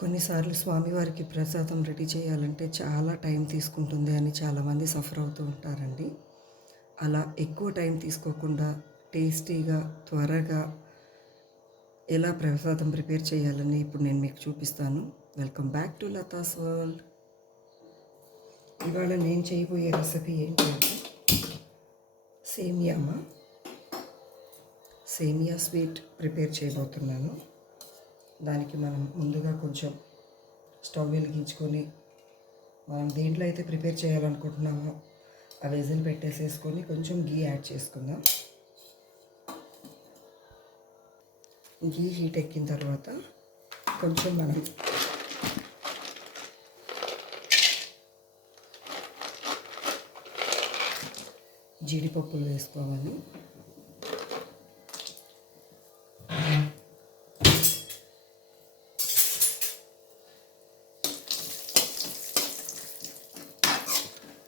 కొన్నిసార్లు స్వామివారికి ప్రసాదం రెడీ చేయాలంటే చాలా టైం తీసుకుంటుంది అని చాలామంది సఫర్ అవుతూ ఉంటారండి. అలా ఎక్కువ టైం తీసుకోకుండా టేస్టీగా త్వరగా ఎలా ప్రసాదం ప్రిపేర్ చేయాలని ఇప్పుడు నేను మీకు చూపిస్తాను. Welcome back to Latha's world. ఇవాళ నేను చేయబోయే రెసిపీ ఏంటంటే సేమియామా? సేమియా స్వీట్ ప్రిపేర్ చేయబోతున్నాను. దానికి మనం ముందుగా కొంచెం స్టవ్ వెలిగించుకొని మనం దేంట్లో అయితే ప్రిపేర్ చేయాలనుకుంటున్నామో ఆ వెజిల్ పెట్టేసేసుకొని కొంచెం గీ యాడ్ చేసుకుందాం. గీ హీట్ ఎక్కిన తర్వాత కొంచెం మనం జీడిపప్పులు వేసుకోవాలి.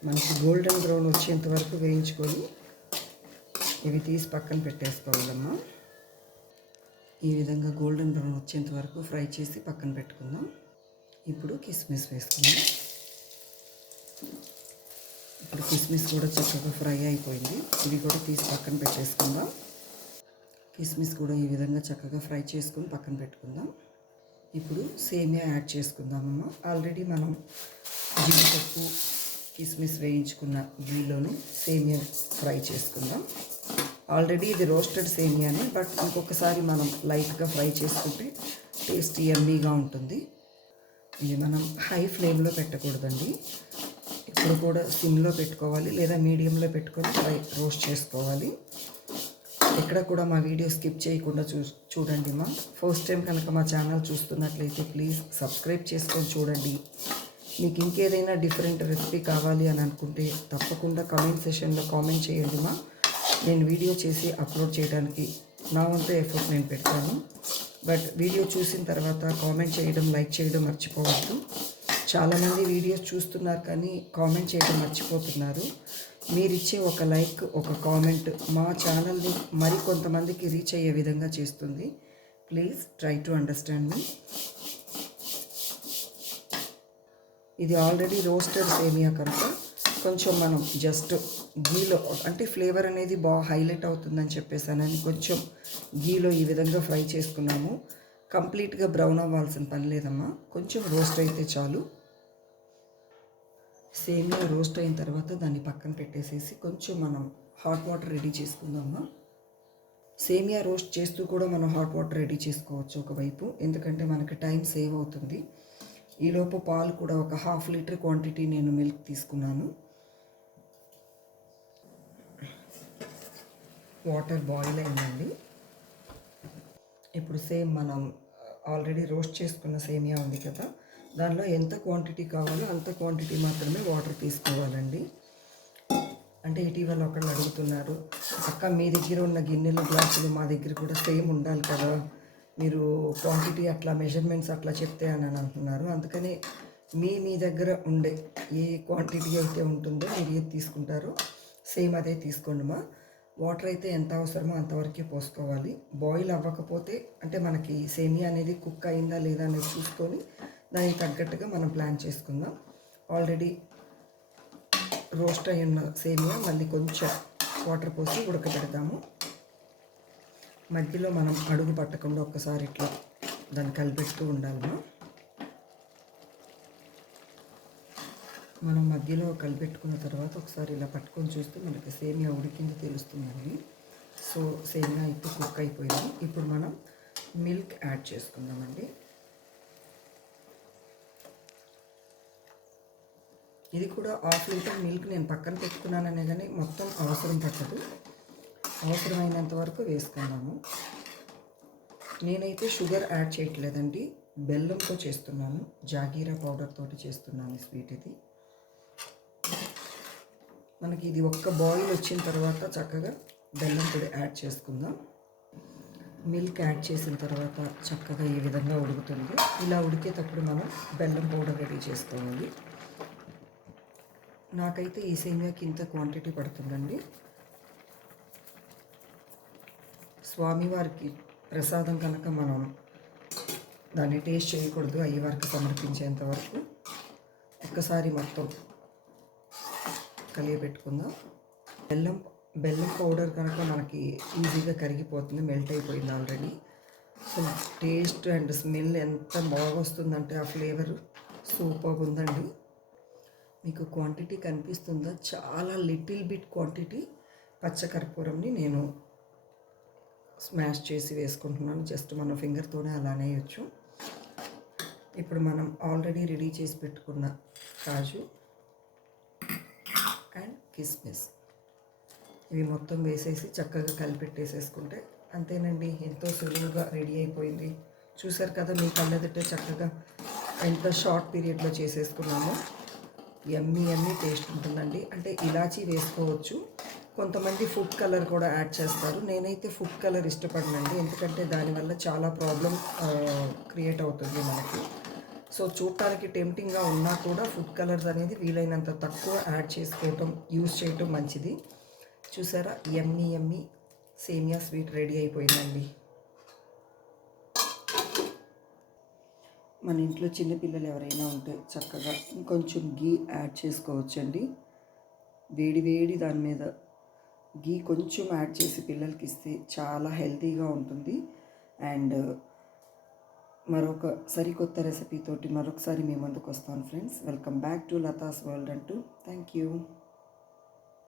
మనకి గోల్డెన్ బ్రౌన్ వచ్చేంత వరకు వేయించుకొని ఇవి తీసి పక్కన పెట్టేసుకోవాలమ్మా. ఈ విధంగా గోల్డెన్ బ్రౌన్ వచ్చేంత వరకు ఫ్రై చేసి పక్కన పెట్టుకుందాం. ఇప్పుడు కిస్మిస్ వేసుకుందాం. ఇప్పుడు కిస్మిస్ కూడా చక్కగా ఫ్రై అయిపోయింది. ఇవి కూడా తీసి పక్కన పెట్టేసుకుందాం. కిస్మిస్ కూడా ఈ విధంగా చక్కగా ఫ్రై చేసుకుని పక్కన పెట్టుకుందాం. ఇప్పుడు సేమియా యాడ్ చేసుకుందామమ్మా. ఆల్రెడీ మనం జీడిపప్పు కిస్మిస్ వేయించుకున్న గీలోనే సేమియా ఫ్రై చేసుకుందాం. ఆల్రెడీ ఇది రోస్టెడ్ సేమియానే బట్ ఇంకొకసారి మనం లైట్గా ఫ్రై చేసుకుంటే టేస్టీ ఎమ్మీగా ఉంటుంది. ఇది మనం హై ఫ్లేమ్లో పెట్టకూడదండి. ఇప్పుడు కూడా సిమ్లో పెట్టుకోవాలి లేదా మీడియంలో పెట్టుకొని ఫ్రై రోస్ట్ చేసుకోవాలి. ఎక్కడ కూడా మా వీడియో స్కిప్ చేయకుండా చూ చూడండి మా. ఫస్ట్ టైం కనుక మా ఛానల్ చూస్తున్నట్లయితే ప్లీజ్ సబ్స్క్రైబ్ చేసుకొని చూడండి. మీకు ఇంకేదైనా డిఫరెంట్ రెసిపీ కావాలి అని అనుకుంటే తప్పకుండా కామెంట్ సెషన్లో కామెంట్ చేయండి మా. నేను వీడియో చేసి అప్లోడ్ చేయడానికి నా వంతు ఎఫర్ట్ నేను పెడతాను. బట్ వీడియో చూసిన తర్వాత కామెంట్ చేయడం లైక్ చేయడం మర్చిపోవద్దు. చాలామంది వీడియోస్ చూస్తున్నారు కానీ కామెంట్ చేయడం మర్చిపోతున్నారు. మీరిచ్చే ఒక లైక్ ఒక కామెంట్ మా ఛానల్ని మరి కొంతమందికి రీచ్ అయ్యే విధంగా చేస్తుంది. ప్లీజ్ ట్రై టు అండర్స్టాండ్ మీ ఇది ఆల్రెడీ రోస్టెడ్ సేమియా కనుక కొంచెం మనం జస్ట్ గీలో అంటే ఫ్లేవర్ అనేది బాగా హైలైట్ అవుతుందని చెప్పేసానని కొంచెం గీలో ఈ విధంగా ఫ్రై చేసుకున్నాము. కంప్లీట్గా బ్రౌన్ అవ్వాల్సిన పని లేదమ్మా. కొంచెం రోస్ట్ అయితే చాలు. సేమియా రోస్ట్ అయిన తర్వాత దాన్ని పక్కన పెట్టేసేసి కొంచెం మనం హాట్ వాటర్ రెడీ చేసుకుందామా? సేమియా రోస్ట్ చేస్తూ కూడా మనం హాట్ వాటర్ రెడీ చేసుకోవచ్చు ఒకవైపు. ఎందుకంటే మనకి టైం సేవ్ అవుతుంది. ఈలోపు పాలు కూడా ఒక హాఫ్ లీటర్ క్వాంటిటీ నేను మిల్క్ తీసుకున్నాను. వాటర్ బాయిల్ అయిందండి. ఇప్పుడు సేమ్ మనం uh, ఆల్రెడీ రోస్ట్ చేసుకున్న సేమియా ఉంది కదా దానిలో ఎంత క్వాంటిటీ కావాలో అంత క్వాంటిటీ మాత్రమే వాటర్ తీసుకోవాలండి. అంటే ఇటీవల ఒకళ్ళు అడుగుతున్నారు అక్క మీ దగ్గర ఉన్న గిన్నెలు గ్లాసులు మా దగ్గర కూడా సేమ్ ఉండాలి కదా. మీరు క్వాంటిటీ అట్లా మెజర్మెంట్స్ అట్లా చెప్తే అని అని అంటున్నారు. అందుకని మీ మీ దగ్గర ఉండే ఏ క్వాంటిటీ అయితే ఉంటుందో మీరు ఏది తీసుకుంటారో సేమ్ అదే తీసుకోండి మా. వాటర్ అయితే ఎంత అవసరమో అంతవరకే పోసుకోవాలి. బాయిల్ అవ్వకపోతే అంటే మనకి సేమియా అనేది కుక్ అయిందా లేదా అనేది చూసుకొని దానికి తగ్గట్టుగా మనం ప్లాన్ చేసుకుందాం. ఆల్రెడీ రోస్ట్ అయి ఉన్న సేమియా మళ్ళీ కొంచెం వాటర్ పోసి ఉడకబెడదాము మధ్యలో మనం అడుగు పట్టకుండా ఒక్కసారి ఇట్లా దాన్ని కలిపెడుతూ ఉండాలి మనం. మధ్యలో కలిపెట్టుకున్న తర్వాత ఒకసారి ఇలా పట్టుకొని చూస్తే మనకి సేమియా ఉడికింది తెలుస్తుందండి సో సేమియా ఇప్పుడు కుక్ అయిపోయింది. ఇప్పుడు మనం మిల్క్ యాడ్ చేసుకుందామండి. ఇది కూడా హాఫ్ లీటర్ మిల్క్ నేను పక్కన పెట్టుకున్నాననే కానీ మొత్తం అవసరం పట్టదు. అవసరమైనంత వరకు వేసుకుందాము నేనైతే షుగర్ యాడ్ చేయట్లేదండి. బెల్లంతో చేస్తున్నాను. జాగీరా పౌడర్ తోటి చేస్తున్నాను స్వీట్ ఇది. మనకి ఇది ఒక్క బాయిల్ వచ్చిన తర్వాత చక్కగా బెల్లం పొడి యాడ్ చేసుకుందాం. మిల్క్ యాడ్ చేసిన తర్వాత చక్కగా ఈ విధంగా ఉడుకుతుంది. ఇలా ఉడికేటప్పుడు మనం బెల్లం పౌడర్ రెడీ చేసుకోవాలి. నాకైతే ఈ సేమియాకి ఇంత క్వాంటిటీ పడుతుందండి. స్వామివారికి ప్రసాదం కనుక మనం దాన్ని టేస్ట్ చేయకూడదు అయ్యే వరకు సమర్పించేంత వరకు. ఒక్కసారి మొత్తం కలియబెట్టుకుందాం. బెల్లం బెల్లం పౌడర్ కనుక మనకి ఈజీగా కరిగిపోతుంది మెల్ట్ అయిపోయింది already. So taste and smell ఎంత బాగా వస్తుందంటే ఆ ఫ్లేవర్ సూపర్ ఉందండి. మీకు క్వాంటిటీ కనిపిస్తుందా? చాలా లిటిల్ బిట్ క్వాంటిటీ పచ్చకర్పూరంని నేను స్మాష్ చేసి వేసుకుంటున్నాను. జస్ట్ మన ఫింగర్తోనే అలానే వేయచ్చు. ఇప్పుడు మనం ఆల్రెడీ రెడీ చేసి పెట్టుకున్న కాజు అండ్ కిస్మిస్. ఇవి మొత్తం వేసేసి చక్కగా కలిపెట్టేసేసుకుంటే అంతేనండి ఎంతో సులువుగా రెడీ అయిపోయింది. చూసారు కదా మీ కళ్ళెదిటే చక్కగా ఎంత షార్ట్ పీరియడ్లో చేసేసుకున్నామో. ఎమ్మి ఎమ్మి టేస్ట్ ఉంటుందండి. అంటే ఇలాచీ వేసుకోవచ్చు. కొంతమంది ఫుడ్ కలర్ కూడా యాడ్ చేస్తారు. నేనైతే ఫుడ్ కలర్ ఇష్టపడనండి. ఎందుకంటే దానివల్ల చాలా ప్రాబ్లం క్రియేట్ అవుతుంది మనకి. సో చూడటానికి టెంప్టింగ్గా ఉన్నా కూడా ఫుడ్ కలర్స్ అనేది వీలైనంత తక్కువ యాడ్ చేసుకోవటం యూస్ చేయటం మంచిది. చూసారా? ఎమ్మి ఎమ్మి సేమియా స్వీట్ రెడీ అయిపోయిందండి. మన ఇంట్లో చిన్నపిల్లలు ఎవరైనా ఉంటే చక్కగా ఇంకొంచెం గీ యాడ్ చేసుకోవచ్చండి. వేడి వేడి దాని మీద గీ కొంచెం యాడ్ చేసి పిల్లలకి ఇస్తే చాలా హెల్తీగా ఉంటుంది. అండ్ మరొక సరికొత్త రెసిపీతోటి మరొకసారి మీ ముందుకు వస్తాను friends. Welcome back to Latha's world అంటూ. Thank you.